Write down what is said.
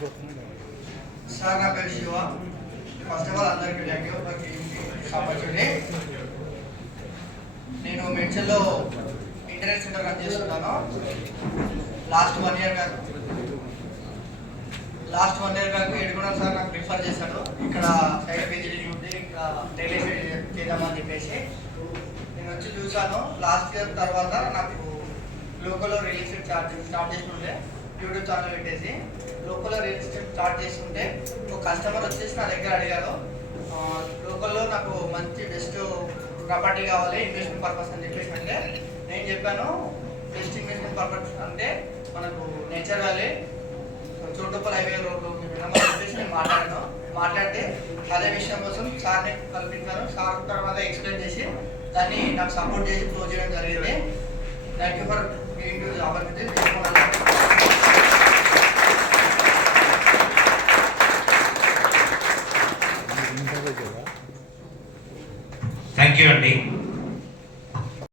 Sir నా పేరు Shiva. First of all అందరికీ థ్యాంక్ యూ ఆపర్చునిటీ. నేను మేడ్చల్లో ఇంటర్నెట్ సెంటర్ రన్ చేస్తున్నాను. లాస్ట్ వన్ ఇయర్ బ్యాక్ ఎడుగుణ సార్ నాకు ప్రిఫర్ చేశాడు. ఇక్కడ సైడ్ ఫెసిలిటీ ఉంది, ఇంకా డైలీ చేద్దామని చెప్పేసి నేను వచ్చి చూశాను. లాస్ట్ ఇయర్ తర్వాత నాకు లోకల్లో రియల్ ఎస్టేట్ స్టార్ట్ చేస్తుంటే యూట్యూబ్ ఛానల్ పెట్టేసి లోకల్లో రియల్ ఎస్టేట్ స్టార్ట్ చేస్తుంటే ఒక కస్టమర్ వచ్చేసి నా దగ్గర అడిగారు, లోకల్లో నాకు మంచి బెస్ట్ ప్రాపర్టీ కావాలి ఇన్వెస్ట్మెంట్ పర్పస్ అని చెప్పేసి అంటే నేను చెప్పాను, బెస్ట్ ఇన్వెస్ట్మెంట్ పర్పస్ అంటే మనకు నేచర్ వ్యాలీ చోటుపల్ హైవే రోడ్లు చెప్పేసి నేను మాట్లాడితే అదే విషయం కోసం సార్ని కల్పించాను. సార్ తర్వాత ఎక్స్ప్లెయిన్ చేసి దాన్ని నాకు సపోర్ట్ చేసి క్లోజ్ చేయడం జరిగింది. Thank you for giving to the opportunity. Thank you అండి.